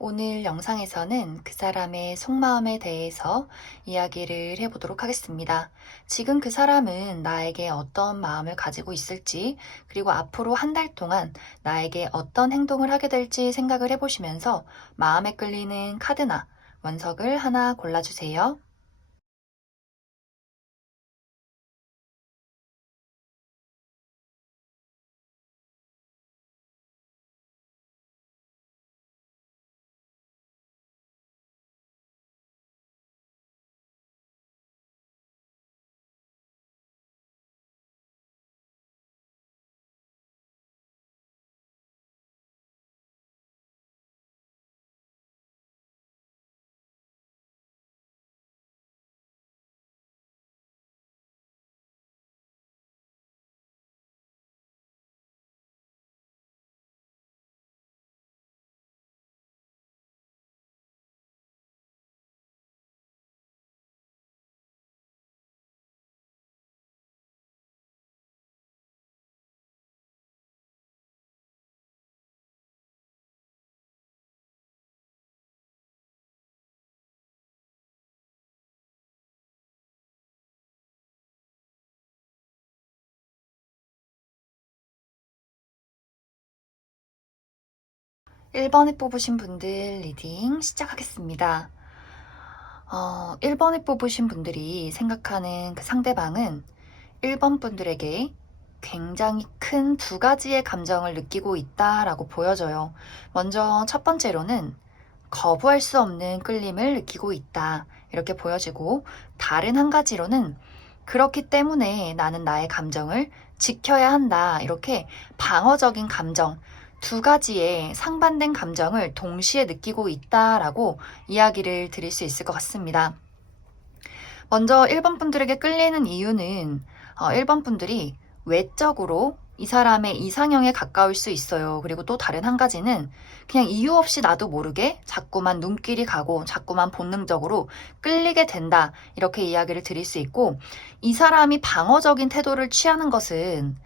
오늘 영상에서는 그 사람의 속마음에 대해서 이야기를 해보도록 하겠습니다. 지금 그 사람은 나에게 어떤 마음을 가지고 있을지, 그리고 앞으로 한 달 동안 나에게 어떤 행동을 하게 될지 생각을 해보시면서 마음에 끌리는 카드나 원석을 하나 골라주세요. 1번에 뽑으신 분들 리딩 시작하겠습니다. 1번에 뽑으신 분들이 생각하는 그 상대방은 1번 분들에게 굉장히 큰 두 가지의 감정을 느끼고 있다라고 보여져요. 먼저 첫 번째로는 거부할 수 없는 끌림을 느끼고 있다. 이렇게 보여지고, 다른 한 가지로는 그렇기 때문에 나는 나의 감정을 지켜야 한다. 이렇게 방어적인 감정, 두 가지의 상반된 감정을 동시에 느끼고 있다라고 이야기를 드릴 수 있을 것 같습니다. 먼저 1번 분들에게 끌리는 이유는 1번 분들이 외적으로 이 사람의 이상형에 가까울 수 있어요. 그리고 또 다른 한 가지는 그냥 이유 없이 나도 모르게 자꾸만 눈길이 가고 자꾸만 본능적으로 끌리게 된다. 이렇게 이야기를 드릴 수 있고, 이 사람이 방어적인 태도를 취하는 것은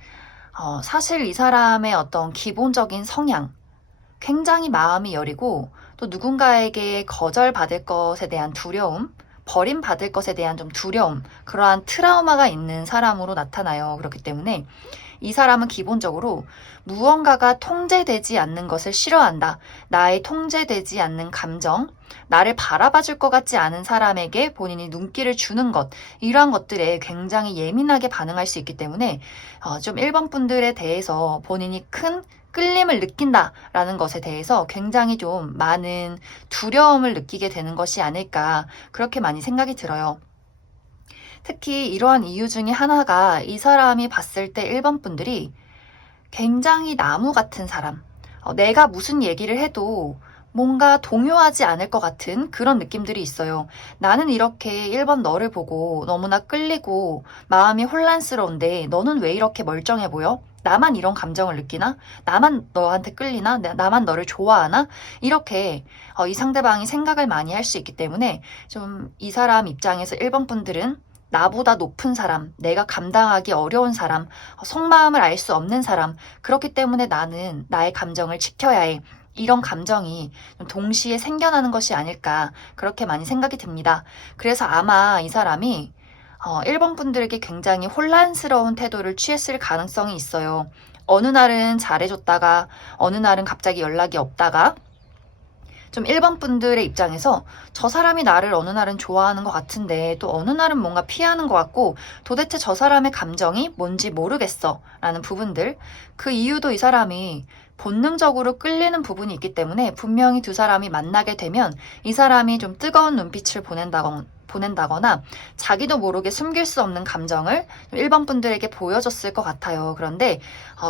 사실 이 사람의 어떤 기본적인 성향, 굉장히 마음이 여리고 또 누군가에게 거절받을 것에 대한 두려움, 버림받을 것에 대한 좀 두려움, 그러한 트라우마가 있는 사람으로 나타나요. 그렇기 때문에 이 사람은 기본적으로 무언가가 통제되지 않는 것을 싫어한다. 나의 통제되지 않는 감정, 나를 바라봐 줄 것 같지 않은 사람에게 본인이 눈길을 주는 것, 이러한 것들에 굉장히 예민하게 반응할 수 있기 때문에 좀 1번 분들에 대해서 본인이 큰 끌림을 느낀다라는 것에 대해서 굉장히 좀 많은 두려움을 느끼게 되는 것이 아닐까, 그렇게 많이 생각이 들어요. 특히 이러한 이유 중에 하나가 이 사람이 봤을 때 1번 분들이 굉장히 나무 같은 사람, 내가 무슨 얘기를 해도 뭔가 동요하지 않을 것 같은 그런 느낌들이 있어요. 나는 이렇게 1번 너를 보고 너무나 끌리고 마음이 혼란스러운데 너는 왜 이렇게 멀쩡해 보여? 나만 이런 감정을 느끼나? 나만 너한테 끌리나? 나만 너를 좋아하나? 이렇게 이 상대방이 생각을 많이 할 수 있기 때문에 좀 이 사람 입장에서 1번 분들은 나보다 높은 사람, 내가 감당하기 어려운 사람, 속마음을 알 수 없는 사람, 그렇기 때문에 나는 나의 감정을 지켜야 해. 이런 감정이 동시에 생겨나는 것이 아닐까, 그렇게 많이 생각이 듭니다. 그래서 아마 이 사람이 1번 분들에게 굉장히 혼란스러운 태도를 취했을 가능성이 있어요. 어느 날은 잘해줬다가 어느 날은 갑자기 연락이 없다가, 좀 1번 분들의 입장에서 저 사람이 나를 어느 날은 좋아하는 것 같은데 또 어느 날은 뭔가 피하는 것 같고, 도대체 저 사람의 감정이 뭔지 모르겠어 라는 부분들, 그 이유도 이 사람이 본능적으로 끌리는 부분이 있기 때문에 분명히 두 사람이 만나게 되면 이 사람이 좀 뜨거운 눈빛을 보낸다거나 자기도 모르게 숨길 수 없는 감정을 1번 분들에게 보여줬을 것 같아요. 그런데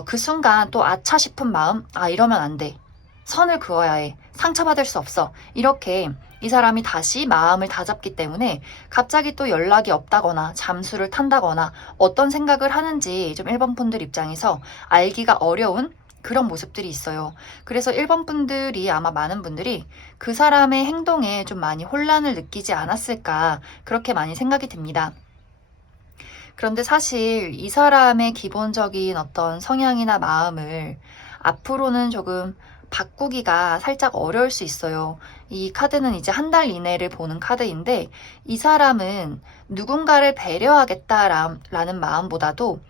그 순간 또 아차 싶은 마음, 이러면 안 돼. 선을 그어야 해. 상처받을 수 없어. 이렇게 이 사람이 다시 마음을 다잡기 때문에 갑자기 또 연락이 없다거나 잠수를 탄다거나 어떤 생각을 하는지 좀 1번 분들 입장에서 알기가 어려운 그런 모습들이 있어요. 그래서 1번 분들이, 아마 많은 분들이 그 사람의 행동에 좀 많이 혼란을 느끼지 않았을까, 그렇게 많이 생각이 듭니다. 그런데 사실 이 사람의 기본적인 어떤 성향이나 마음을 앞으로는 조금 바꾸기가 살짝 어려울 수 있어요. 이 카드는 이제 한 달 이내를 보는 카드인데 이 사람은 누군가를 배려하겠다라는 마음보다도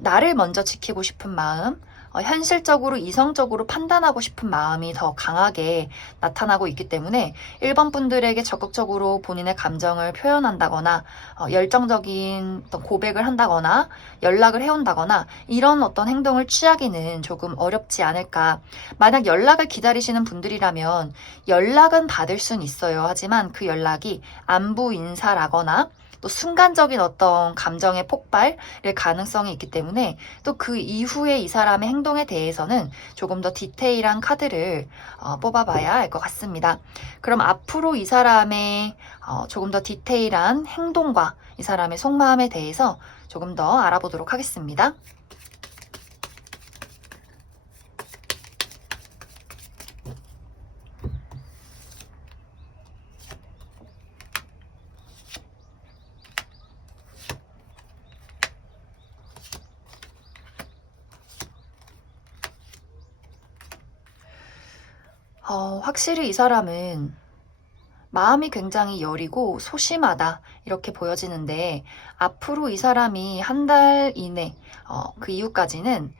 나를 먼저 지키고 싶은 마음, 현실적으로 이성적으로 판단하고 싶은 마음이 더 강하게 나타나고 있기 때문에 1번 분들에게 적극적으로 본인의 감정을 표현한다거나 열정적인 어떤 고백을 한다거나 연락을 해온다거나 이런 어떤 행동을 취하기는 조금 어렵지 않을까. 만약 연락을 기다리시는 분들이라면 연락은 받을 순 있어요. 하지만 그 연락이 안부 인사라거나 또 순간적인 어떤 감정의 폭발일 가능성이 있기 때문에 또 그 이후에 이 사람의 행동에 대해서는 조금 더 디테일한 카드를 뽑아봐야 할 것 같습니다. 그럼 앞으로 이 사람의 조금 더 디테일한 행동과 이 사람의 속마음에 대해서 조금 더 알아보도록 하겠습니다. 확실히 이 사람은 마음이 굉장히 여리고 소심하다 이렇게 보여지는데 앞으로 이 사람이 한 달 이내 그 이후까지는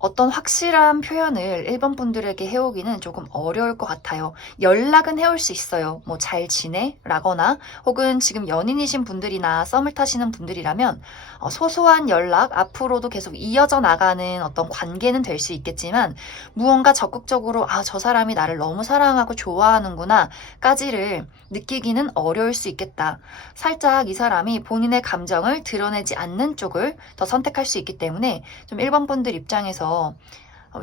어떤 확실한 표현을 1번 분들에게 해오기는 조금 어려울 것 같아요. 연락은 해올 수 있어요. 뭐 잘 지내? 라거나 혹은 지금 연인이신 분들이나 썸을 타시는 분들이라면 소소한 연락 앞으로도 계속 이어져 나가는 어떤 관계는 될 수 있겠지만 무언가 적극적으로 저 사람이 나를 너무 사랑하고 좋아하는구나 까지를 느끼기는 어려울 수 있겠다. 살짝 이 사람이 본인의 감정을 드러내지 않는 쪽을 더 선택할 수 있기 때문에 좀 1번 분들 입장에서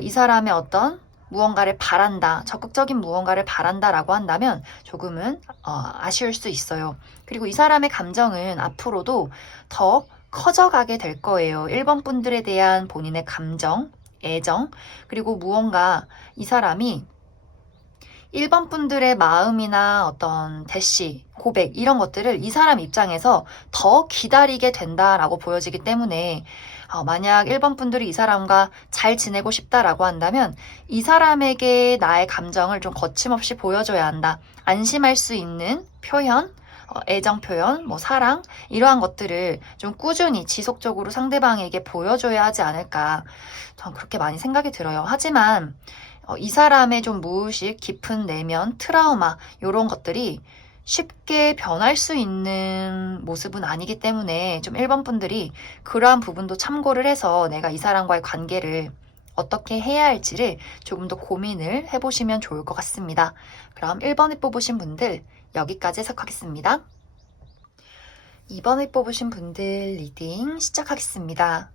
이 사람의 어떤 무언가를 바란다, 적극적인 무언가를 바란다라고 한다면 조금은 아쉬울 수 있어요. 그리고 이 사람의 감정은 앞으로도 더 커져가게 될 거예요. 1번 분들에 대한 본인의 감정, 애정, 그리고 무언가 이 사람이 1번 분들의 마음이나 어떤 대시, 고백 이런 것들을 이 사람 입장에서 더 기다리게 된다라고 보여지기 때문에 만약 1번 분들이 이 사람과 잘 지내고 싶다라고 한다면 이 사람에게 나의 감정을 좀 거침없이 보여줘야 한다. 안심할 수 있는 표현, 애정 표현, 뭐 사랑 이러한 것들을 좀 꾸준히 지속적으로 상대방에게 보여줘야 하지 않을까. 전 그렇게 많이 생각이 들어요. 하지만 이 사람의 좀 무의식, 깊은 내면, 트라우마 이런 것들이 쉽게 변할 수 있는 모습은 아니기 때문에 좀 1번 분들이 그러한 부분도 참고를 해서 내가 이 사람과의 관계를 어떻게 해야 할지를 조금 더 고민을 해보시면 좋을 것 같습니다. 그럼 1번을 뽑으신 분들 여기까지 해석하겠습니다. 2번을 뽑으신 분들 리딩 시작하겠습니다.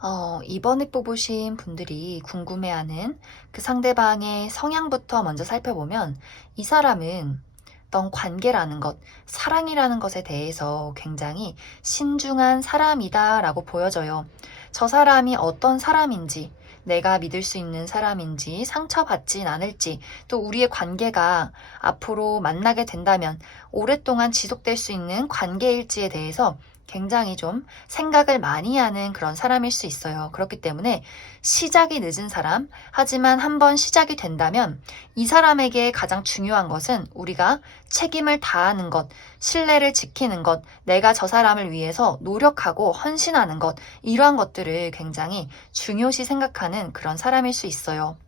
2번을 뽑으신 분들이 궁금해하는 그 상대방의 성향부터 먼저 살펴보면 이 사람은 어떤 관계라는 것, 사랑이라는 것에 대해서 굉장히 신중한 사람이다라고 보여져요. 저 사람이 어떤 사람인지, 내가 믿을 수 있는 사람인지, 상처받진 않을지, 또 우리의 관계가 앞으로 만나게 된다면 오랫동안 지속될 수 있는 관계일지에 대해서 굉장히 좀 생각을 많이 하는 그런 사람일 수 있어요. 그렇기 때문에 시작이 늦은 사람, 하지만 한번 시작이 된다면 이 사람에게 가장 중요한 것은 우리가 책임을 다하는 것, 신뢰를 지키는 것, 내가 저 사람을 위해서 노력하고 헌신하는 것, 이러한 것들을 굉장히 중요시 생각하는 그런 사람일 수 있어요.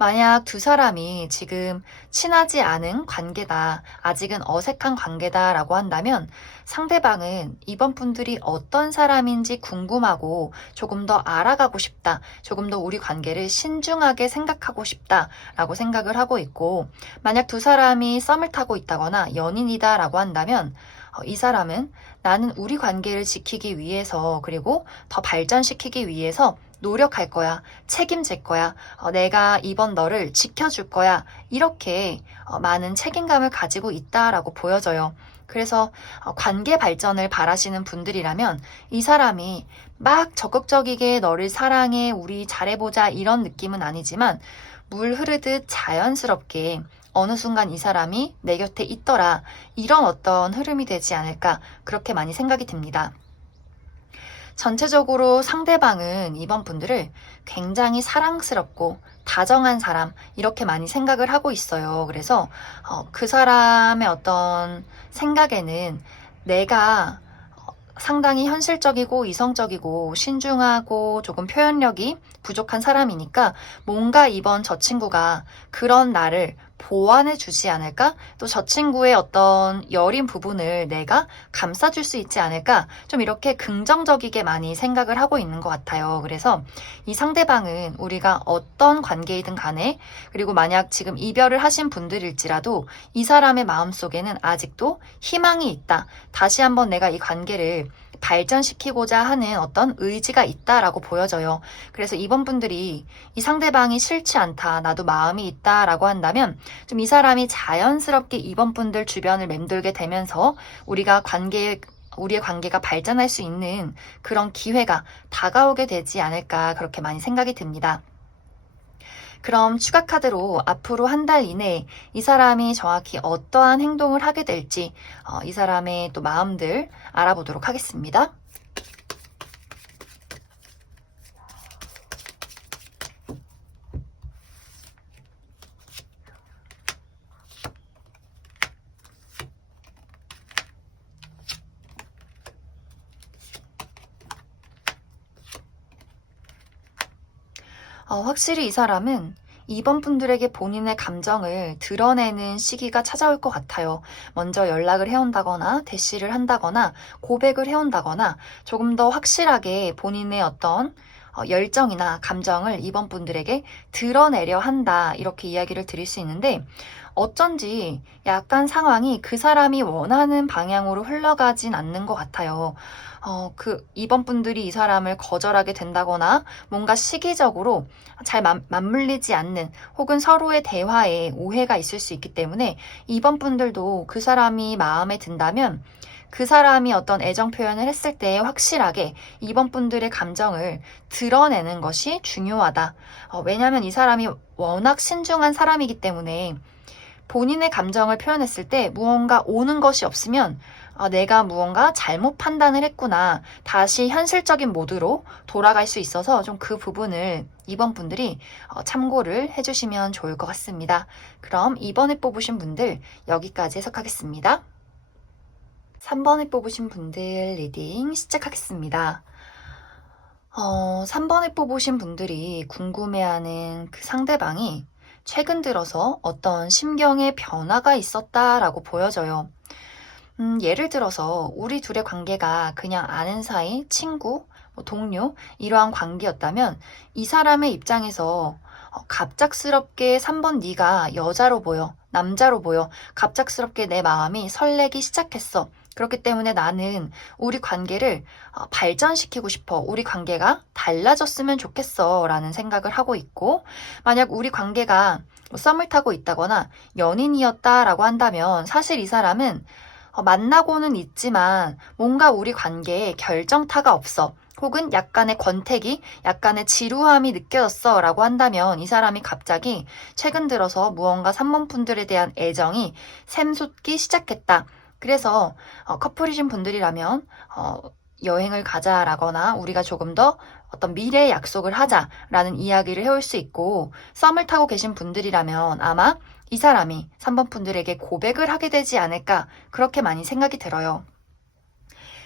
만약 두 사람이 지금 친하지 않은 관계다, 아직은 어색한 관계다라고 한다면 상대방은 이번 분들이 어떤 사람인지 궁금하고 조금 더 알아가고 싶다, 조금 더 우리 관계를 신중하게 생각하고 싶다라고 생각을 하고 있고, 만약 두 사람이 썸을 타고 있다거나 연인이다라고 한다면 이 사람은 나는 우리 관계를 지키기 위해서 그리고 더 발전시키기 위해서 노력할 거야. 책임질 거야. 내가 이번 너를 지켜줄 거야. 이렇게 많은 책임감을 가지고 있다라고 보여져요. 그래서 관계 발전을 바라시는 분들이라면 이 사람이 막 적극적이게 너를 사랑해, 우리 잘해보자 이런 느낌은 아니지만 물 흐르듯 자연스럽게 어느 순간 이 사람이 내 곁에 있더라. 이런 어떤 흐름이 되지 않을까 그렇게 많이 생각이 듭니다. 전체적으로 상대방은 이번 분들을 굉장히 사랑스럽고 다정한 사람, 이렇게 많이 생각을 하고 있어요. 그래서 그 사람의 어떤 생각에는 내가 상당히 현실적이고 이성적이고 신중하고 조금 표현력이 부족한 사람이니까 뭔가 이번 저 친구가 그런 나를 보완해 주지 않을까? 또 저 친구의 어떤 여린 부분을 내가 감싸줄 수 있지 않을까? 좀 이렇게 긍정적이게 많이 생각을 하고 있는 것 같아요. 그래서 이 상대방은 우리가 어떤 관계이든 간에, 그리고 만약 지금 이별을 하신 분들일지라도 이 사람의 마음속에는 아직도 희망이 있다. 다시 한번 내가 이 관계를 발전시키고자 하는 어떤 의지가 있다라고 보여져요. 그래서 이번 분들이 이 상대방이 싫지 않다, 나도 마음이 있다라고 한다면 좀 이 사람이 자연스럽게 이번 분들 주변을 맴돌게 되면서 우리의 관계가 발전할 수 있는 그런 기회가 다가오게 되지 않을까, 그렇게 많이 생각이 듭니다. 그럼 추가 카드로 앞으로 한 달 이내에 이 사람이 정확히 어떠한 행동을 하게 될지 이 사람의 또 마음들 알아보도록 하겠습니다. 확실히 이 사람은 이번 분들에게 본인의 감정을 드러내는 시기가 찾아올 것 같아요. 먼저 연락을 해온다거나 대시를 한다거나 고백을 해온다거나 조금 더 확실하게 본인의 어떤 열정이나 감정을 이번 분들에게 드러내려 한다, 이렇게 이야기를 드릴 수 있는데, 어쩐지 약간 상황이 그 사람이 원하는 방향으로 흘러가진 않는 것 같아요. 이번 분들이 이 사람을 거절하게 된다거나 뭔가 시기적으로 잘 맞물리지 않는, 혹은 서로의 대화에 오해가 있을 수 있기 때문에 이번 분들도 그 사람이 마음에 든다면 그 사람이 어떤 애정 표현을 했을 때 확실하게 이번 분들의 감정을 드러내는 것이 중요하다. 왜냐하면 이 사람이 워낙 신중한 사람이기 때문에 본인의 감정을 표현했을 때 무언가 오는 것이 없으면 내가 무언가 잘못 판단을 했구나, 다시 현실적인 모드로 돌아갈 수 있어서 좀 그 부분을 이번 분들이 참고를 해주시면 좋을 것 같습니다. 그럼 이번에 뽑으신 분들 여기까지 해석하겠습니다. 3번에 뽑으신 분들 리딩 시작하겠습니다. 3번에 뽑으신 분들이 궁금해하는 그 상대방이 최근 들어서 어떤 심경의 변화가 있었다라고 보여져요. 예를 들어서 우리 둘의 관계가 그냥 아는 사이, 친구, 동료, 이러한 관계였다면 이 사람의 입장에서 갑작스럽게 3번 네가 여자로 보여, 남자로 보여, 갑작스럽게 내 마음이 설레기 시작했어. 그렇기 때문에 나는 우리 관계를 발전시키고 싶어. 우리 관계가 달라졌으면 좋겠어. 라는 생각을 하고 있고, 만약 우리 관계가 썸을 타고 있다거나 연인이었다라고 한다면 사실 이 사람은 만나고는 있지만 뭔가 우리 관계에 결정타가 없어, 혹은 약간의 권태기, 약간의 지루함이 느껴졌어 라고 한다면 이 사람이 갑자기 최근 들어서 무언가 3번 분들에 대한 애정이 샘솟기 시작했다. 그래서 커플이신 분들이라면 여행을 가자라거나 우리가 조금 더 어떤 미래의 약속을 하자라는 이야기를 해올 수 있고, 썸을 타고 계신 분들이라면 아마 이 사람이 3번 분들에게 고백을 하게 되지 않을까, 그렇게 많이 생각이 들어요.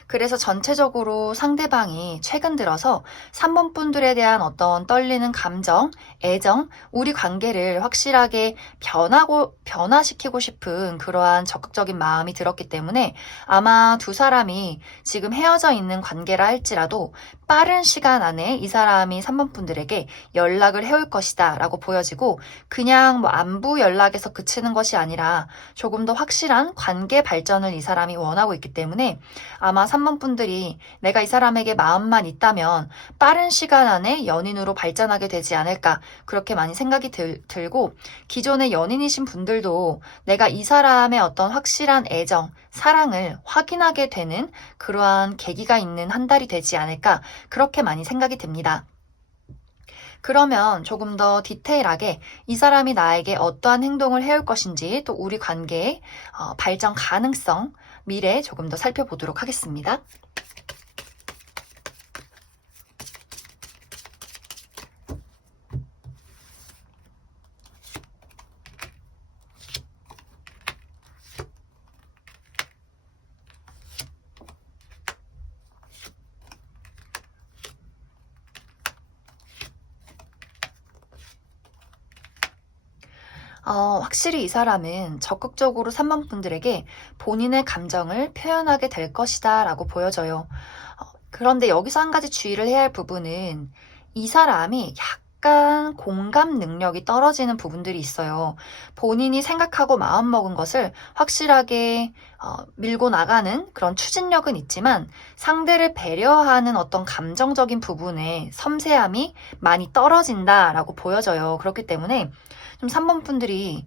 그래서 전체적으로 상대방이 최근 들어서 3번 분들에 대한 어떤 떨리는 감정, 애정, 우리 관계를 확실하게 변화시키고 싶은 그러한 적극적인 마음이 들었기 때문에 아마 두 사람이 지금 헤어져 있는 관계라 할지라도 빠른 시간 안에 이 사람이 3번 분들에게 연락을 해올 것이다 라고 보여지고, 그냥 안부 연락에서 그치는 것이 아니라 조금 더 확실한 관계 발전을 이 사람이 원하고 있기 때문에 아마 3번 분들이 내가 이 사람에게 마음만 있다면 빠른 시간 안에 연인으로 발전하게 되지 않을까, 그렇게 많이 생각이 들고, 기존의 연인이신 분들도 내가 이 사람의 어떤 확실한 애정, 사랑을 확인하게 되는 그러한 계기가 있는 한 달이 되지 않을까, 그렇게 많이 생각이 듭니다. 그러면 조금 더 디테일하게 이 사람이 나에게 어떠한 행동을 해올 것인지, 또 우리 관계의 발전 가능성, 미래 조금 더 살펴보도록 하겠습니다. 확실히 이 사람은 적극적으로 3번 분들에게 본인의 감정을 표현하게 될 것이다 라고 보여져요. 그런데 여기서 한 가지 주의를 해야 할 부분은 이 사람이 약간 공감 능력이 떨어지는 부분들이 있어요. 본인이 생각하고 마음먹은 것을 확실하게 밀고 나가는 그런 추진력은 있지만 상대를 배려하는 어떤 감정적인 부분에 섬세함이 많이 떨어진다라고 보여져요. 그렇기 때문에 좀 3번 분들이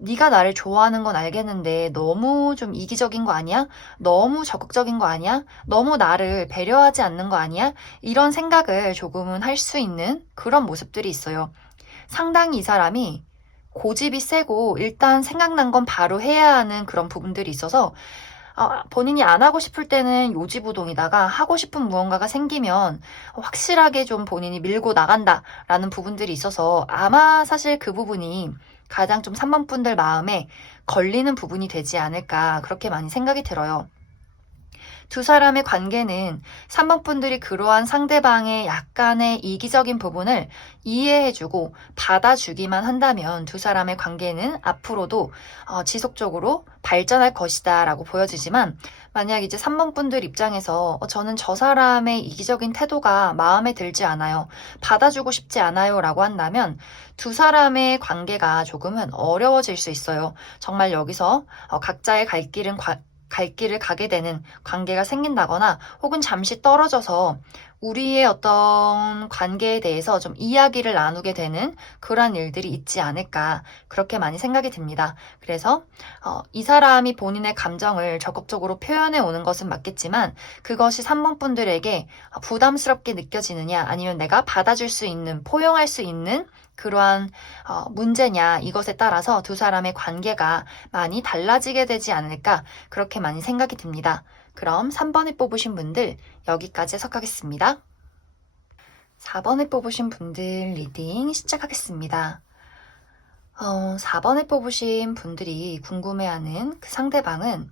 네가 나를 좋아하는 건 알겠는데 너무 좀 이기적인 거 아니야? 너무 적극적인 거 아니야? 너무 나를 배려하지 않는 거 아니야? 이런 생각을 조금은 할 수 있는 그런 모습들이 있어요. 상당히 이 사람이 고집이 세고 일단 생각난 건 바로 해야 하는 그런 부분들이 있어서 본인이 안 하고 싶을 때는 요지부동이다가 하고 싶은 무언가가 생기면 확실하게 좀 본인이 밀고 나간다라는 부분들이 있어서 아마 사실 그 부분이 가장 좀 3번 분들 마음에 걸리는 부분이 되지 않을까 그렇게 많이 생각이 들어요. 두 사람의 관계는 3번 분들이 그러한 상대방의 약간의 이기적인 부분을 이해해주고 받아주기만 한다면 두 사람의 관계는 앞으로도 지속적으로 발전할 것이다 라고 보여지지만 만약 이제 3번 분들 입장에서 저는 저 사람의 이기적인 태도가 마음에 들지 않아요. 받아주고 싶지 않아요 라고 한다면 두 사람의 관계가 조금은 어려워질 수 있어요. 정말 여기서 각자의 갈 길을 가게 되는 관계가 생긴다거나 혹은 잠시 떨어져서 우리의 어떤 관계에 대해서 좀 이야기를 나누게 되는 그러한 일들이 있지 않을까 그렇게 많이 생각이 듭니다. 그래서 이 사람이 본인의 감정을 적극적으로 표현해 오는 것은 맞겠지만 그것이 3번 분들에게 부담스럽게 느껴지느냐 아니면 내가 받아줄 수 있는 포용할 수 있는 그러한 문제냐 이것에 따라서 두 사람의 관계가 많이 달라지게 되지 않을까 그렇게 많이 생각이 듭니다. 그럼 3번에 뽑으신 분들 여기까지 해석하겠습니다. 4번에 뽑으신 분들 리딩 시작하겠습니다. 4번에 뽑으신 분들이 궁금해하는 그 상대방은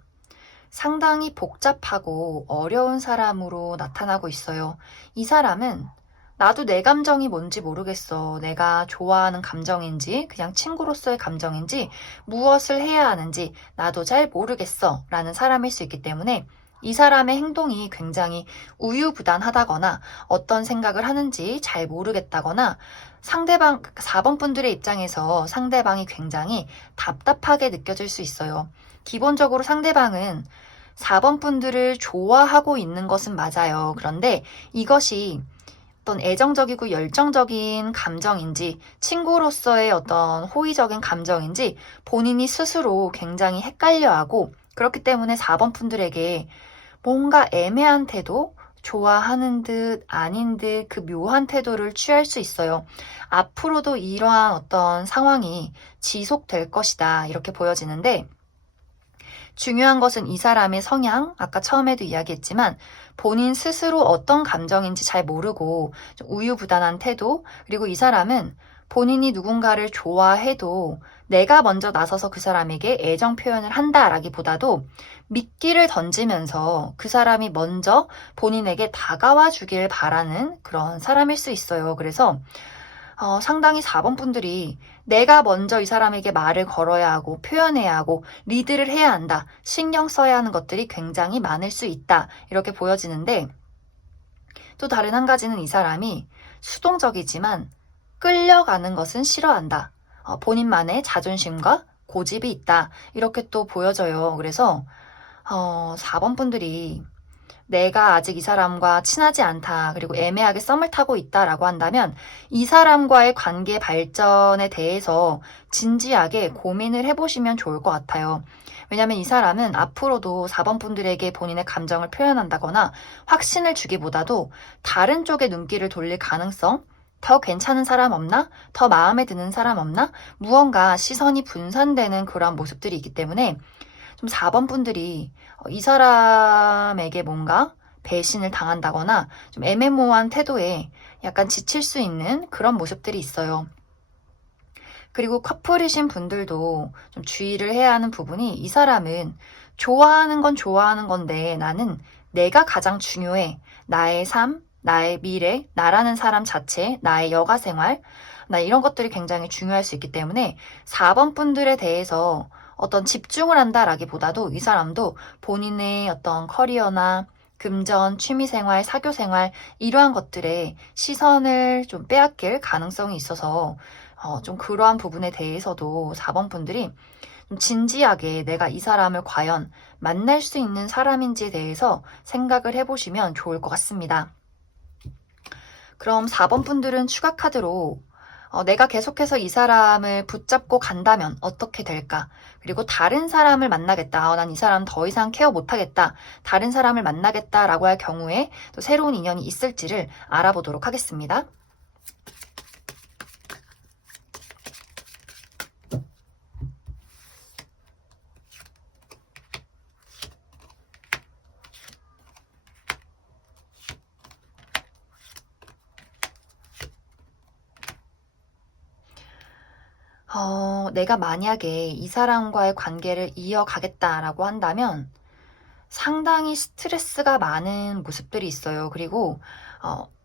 상당히 복잡하고 어려운 사람으로 나타나고 있어요. 이 사람은 나도 내 감정이 뭔지 모르겠어. 내가 좋아하는 감정인지 그냥 친구로서의 감정인지 무엇을 해야 하는지 나도 잘 모르겠어 라는 사람일 수 있기 때문에 이 사람의 행동이 굉장히 우유부단하다거나 어떤 생각을 하는지 잘 모르겠다거나 상대방 4번 분들의 입장에서 상대방이 굉장히 답답하게 느껴질 수 있어요. 기본적으로 상대방은 4번 분들을 좋아하고 있는 것은 맞아요. 그런데 이것이 어떤 애정적이고 열정적인 감정인지 친구로서의 어떤 호의적인 감정인지 본인이 스스로 굉장히 헷갈려하고 그렇기 때문에 4번 분들에게 뭔가 애매한 태도, 좋아하는 듯 아닌 듯 그 묘한 태도를 취할 수 있어요. 앞으로도 이러한 어떤 상황이 지속될 것이다 이렇게 보여지는데 중요한 것은 이 사람의 성향, 아까 처음에도 이야기했지만 본인 스스로 어떤 감정인지 잘 모르고 좀 우유부단한 태도, 그리고 이 사람은 본인이 누군가를 좋아해도 내가 먼저 나서서 그 사람에게 애정 표현을 한다라기보다도 미끼를 던지면서 그 사람이 먼저 본인에게 다가와 주길 바라는 그런 사람일 수 있어요. 그래서 상당히 4번 분들이 내가 먼저 이 사람에게 말을 걸어야 하고 표현해야 하고 리드를 해야 한다. 신경 써야 하는 것들이 굉장히 많을 수 있다. 이렇게 보여지는데 또 다른 한 가지는 이 사람이 수동적이지만 끌려가는 것은 싫어한다. 본인만의 자존심과 고집이 있다. 이렇게 또 보여져요. 그래서 4번 분들이 내가 아직 이 사람과 친하지 않다. 그리고 애매하게 썸을 타고 있다라고 한다면 이 사람과의 관계 발전에 대해서 진지하게 고민을 해보시면 좋을 것 같아요. 왜냐하면 이 사람은 앞으로도 4번 분들에게 본인의 감정을 표현한다거나 확신을 주기보다도 다른 쪽에 눈길을 돌릴 가능성, 더 괜찮은 사람 없나? 더 마음에 드는 사람 없나? 무언가 시선이 분산되는 그런 모습들이 있기 때문에 좀 4번 분들이 이 사람에게 뭔가 배신을 당한다거나 좀 애매모호한 태도에 약간 지칠 수 있는 그런 모습들이 있어요. 그리고 커플이신 분들도 좀 주의를 해야 하는 부분이 이 사람은 좋아하는 건 좋아하는 건데 나는 내가 가장 중요해. 나의 삶, 나의 미래, 나라는 사람 자체, 나의 여가 생활, 나 이런 것들이 굉장히 중요할 수 있기 때문에 4번 분들에 대해서 어떤 집중을 한다라기보다도 이 사람도 본인의 어떤 커리어나 금전, 취미생활, 사교생활 이러한 것들에 시선을 좀 빼앗길 가능성이 있어서 좀 그러한 부분에 대해서도 4번 분들이 좀 진지하게 내가 이 사람을 과연 만날 수 있는 사람인지에 대해서 생각을 해보시면 좋을 것 같습니다. 그럼 4번 분들은 추가 카드로 내가 계속해서 이 사람을 붙잡고 간다면 어떻게 될까? 그리고 다른 사람을 만나겠다. 난 이 사람 더 이상 케어 못하겠다. 다른 사람을 만나겠다라고 할 경우에 또 새로운 인연이 있을지를 알아보도록 하겠습니다. 내가 만약에 이 사람과의 관계를 이어가겠다라고 한다면 상당히 스트레스가 많은 모습들이 있어요. 그리고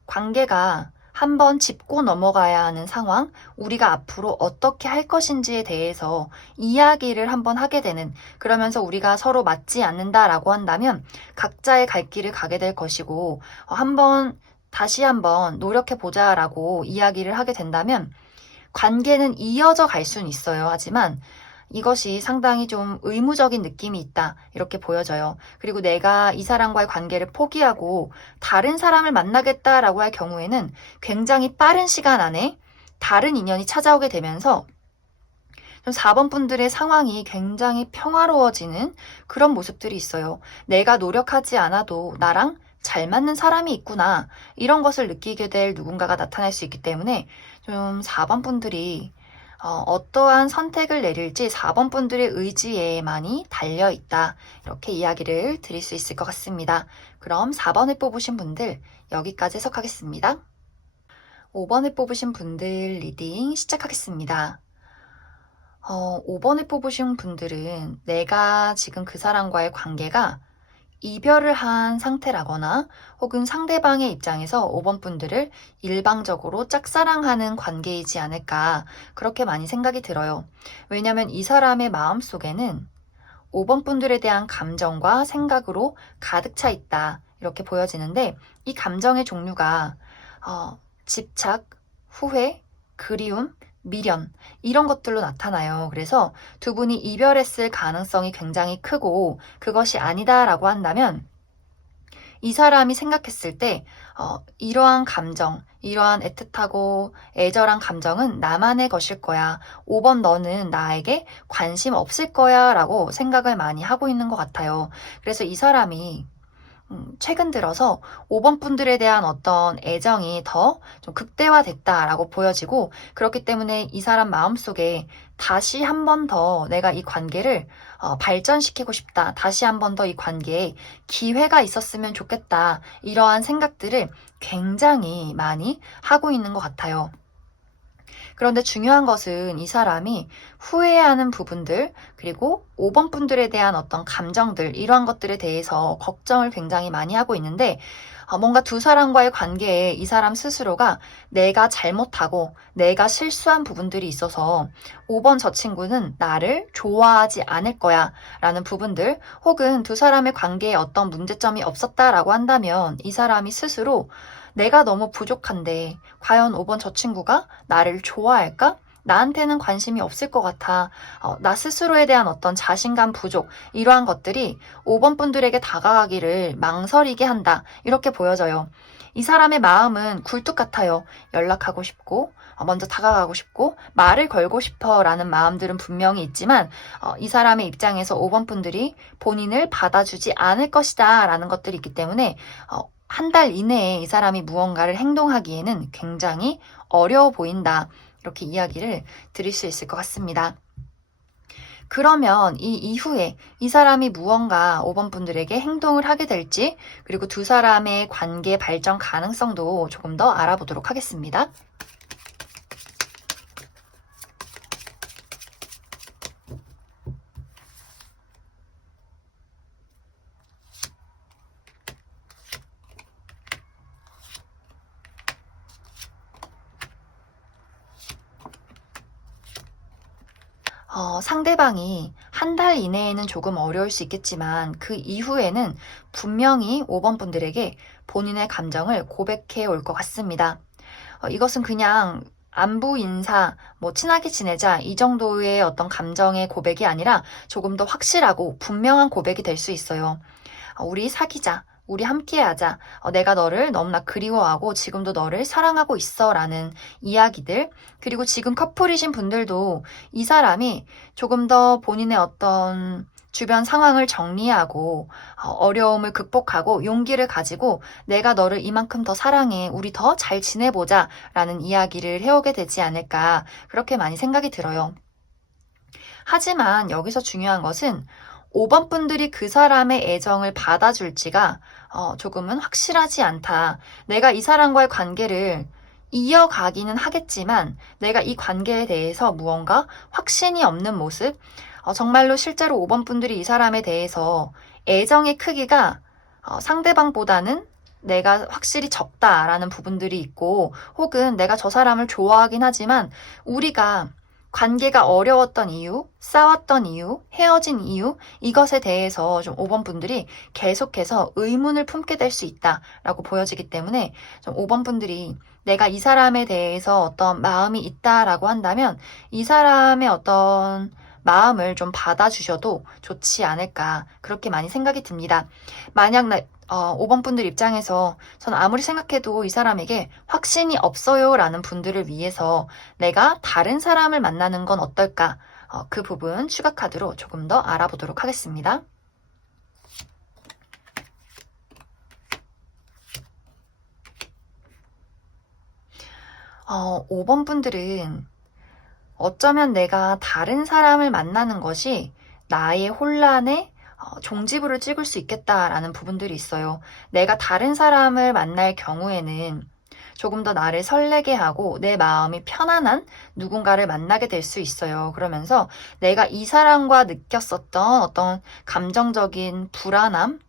관계가 한번 짚고 넘어가야 하는 상황, 우리가 앞으로 어떻게 할 것인지에 대해서 이야기를 한번 하게 되는, 그러면서 우리가 서로 맞지 않는다라고 한다면 각자의 갈 길을 가게 될 것이고, 다시 한번 노력해 보자라고 이야기를 하게 된다면 관계는 이어져 갈 수는 있어요. 하지만 이것이 상당히 좀 의무적인 느낌이 있다. 이렇게 보여져요. 그리고 내가 이 사람과의 관계를 포기하고 다른 사람을 만나겠다라고 할 경우에는 굉장히 빠른 시간 안에 다른 인연이 찾아오게 되면서 좀 4번 분들의 상황이 굉장히 평화로워지는 그런 모습들이 있어요. 내가 노력하지 않아도 나랑 잘 맞는 사람이 있구나. 이런 것을 느끼게 될 누군가가 나타날 수 있기 때문에 좀 4번 분들이 어떠한 선택을 내릴지 4번 분들의 의지에 많이 달려있다. 이렇게 이야기를 드릴 수 있을 것 같습니다. 그럼 4번을 뽑으신 분들 여기까지 해석하겠습니다. 5번을 뽑으신 분들 리딩 시작하겠습니다. 5번을 뽑으신 분들은 내가 지금 그 사람과의 관계가 이별을 한 상태라거나 혹은 상대방의 입장에서 5번 분들을 일방적으로 짝사랑하는 관계이지 않을까 그렇게 많이 생각이 들어요. 왜냐하면 이 사람의 마음속에는 5번 분들에 대한 감정과 생각으로 가득 차 있다 이렇게 보여지는데 이 감정의 종류가 집착, 후회, 그리움, 미련 이런 것들로 나타나요. 그래서 두 분이 이별했을 가능성이 굉장히 크고 그것이 아니다라고 한다면 이 사람이 생각했을 때 이러한 감정, 이러한 애틋하고 애절한 감정은 나만의 것일 거야. 5번 너는 나에게 관심 없을 거야 라고 생각을 많이 하고 있는 것 같아요. 그래서 이 사람이 최근 들어서 5번 분들에 대한 어떤 애정이 더 좀 극대화됐다라고 보여지고 그렇기 때문에 이 사람 마음속에 다시 한 번 더 내가 이 관계를 발전시키고 싶다. 다시 한 번 더 이 관계에 기회가 있었으면 좋겠다. 이러한 생각들을 굉장히 많이 하고 있는 것 같아요. 그런데 중요한 것은 이 사람이 후회하는 부분들, 그리고 5번 분들에 대한 어떤 감정들, 이러한 것들에 대해서 걱정을 굉장히 많이 하고 있는데, 뭔가 두 사람과의 관계에 이 사람 스스로가 내가 잘못하고 내가 실수한 부분들이 있어서 5번 저 친구는 나를 좋아하지 않을 거야 라는 부분들, 혹은 두 사람의 관계에 어떤 문제점이 없었다라고 한다면 이 사람이 스스로 내가 너무 부족한데 과연 5번 저 친구가 나를 좋아할까? 나한테는 관심이 없을 것 같아. 나 스스로에 대한 어떤 자신감 부족, 이러한 것들이 5번 분들에게 다가가기를 망설이게 한다. 이렇게 보여져요. 이 사람의 마음은 굴뚝 같아요. 연락하고 싶고, 먼저 다가가고 싶고, 말을 걸고 싶어 라는 마음들은 분명히 있지만, 이 사람의 입장에서 5번 분들이 본인을 받아주지 않을 것이다 라는 것들이 있기 때문에, 한 달 이내에 이 사람이 무언가를 행동하기에는 굉장히 어려워 보인다. 이렇게 이야기를 드릴 수 있을 것 같습니다. 그러면 이 이후에 이 사람이 무언가 5번 분들에게 행동을 하게 될지, 그리고 두 사람의 관계 발전 가능성도 조금 더 알아보도록 하겠습니다. 상대방이 한 달 이내에는 조금 어려울 수 있겠지만 그 이후에는 분명히 5번 분들에게 본인의 감정을 고백해 올 것 같습니다. 이것은 그냥 안부 인사, 뭐 친하게 지내자 이 정도의 어떤 감정의 고백이 아니라 조금 더 확실하고 분명한 고백이 될 수 있어요. 우리 사귀자. 우리 함께하자. 내가 너를 너무나 그리워하고 지금도 너를 사랑하고 있어. 라는 이야기들. 그리고 지금 커플이신 분들도 이 사람이 조금 더 본인의 어떤 주변 상황을 정리하고 어려움을 극복하고 용기를 가지고 내가 너를 이만큼 더 사랑해. 우리 더 잘 지내보자. 라는 이야기를 해오게 되지 않을까. 그렇게 많이 생각이 들어요. 하지만 여기서 중요한 것은 5번 분들이 그 사람의 애정을 받아줄지가 조금은 확실하지 않다. 내가 이 사람과의 관계를 이어가기는 하겠지만 내가 이 관계에 대해서 무언가 확신이 없는 모습, 정말로 실제로 5번 분들이 이 사람에 대해서 애정의 크기가 상대방보다는 내가 확실히 적다라는 부분들이 있고, 혹은 내가 저 사람을 좋아하긴 하지만 우리가 관계가 어려웠던 이유, 싸웠던 이유, 헤어진 이유, 이것에 대해서 좀 5번 분들이 계속해서 의문을 품게 될 수 있다라고 보여지기 때문에 좀 5번 분들이 내가 이 사람에 대해서 어떤 마음이 있다라고 한다면 이 사람의 어떤 마음을 좀 받아주셔도 좋지 않을까, 그렇게 많이 생각이 듭니다. 만약 5번 분들 입장에서 전 아무리 생각해도 이 사람에게 확신이 없어요 라는 분들을 위해서 내가 다른 사람을 만나는 건 어떨까, 그 부분 추가 카드로 조금 더 알아보도록 하겠습니다. 5번 분들은 어쩌면 내가 다른 사람을 만나는 것이 나의 혼란에 종지부를 찍을 수 있겠다라는 부분들이 있어요. 내가 다른 사람을 만날 경우에는 조금 더 나를 설레게 하고 내 마음이 편안한 누군가를 만나게 될 수 있어요. 그러면서 내가 이 사람과 느꼈었던 어떤 감정적인 불안함,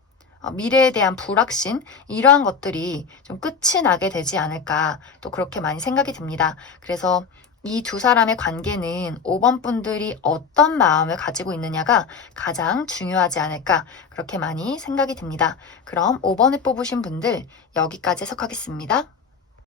미래에 대한 불확신, 이러한 것들이 좀 끝이 나게 되지 않을까, 또 그렇게 많이 생각이 듭니다. 그래서 이 두 사람의 관계는 5번 분들이 어떤 마음을 가지고 있느냐가 가장 중요하지 않을까, 그렇게 많이 생각이 듭니다. 그럼 5번을 뽑으신 분들 여기까지 해석하겠습니다.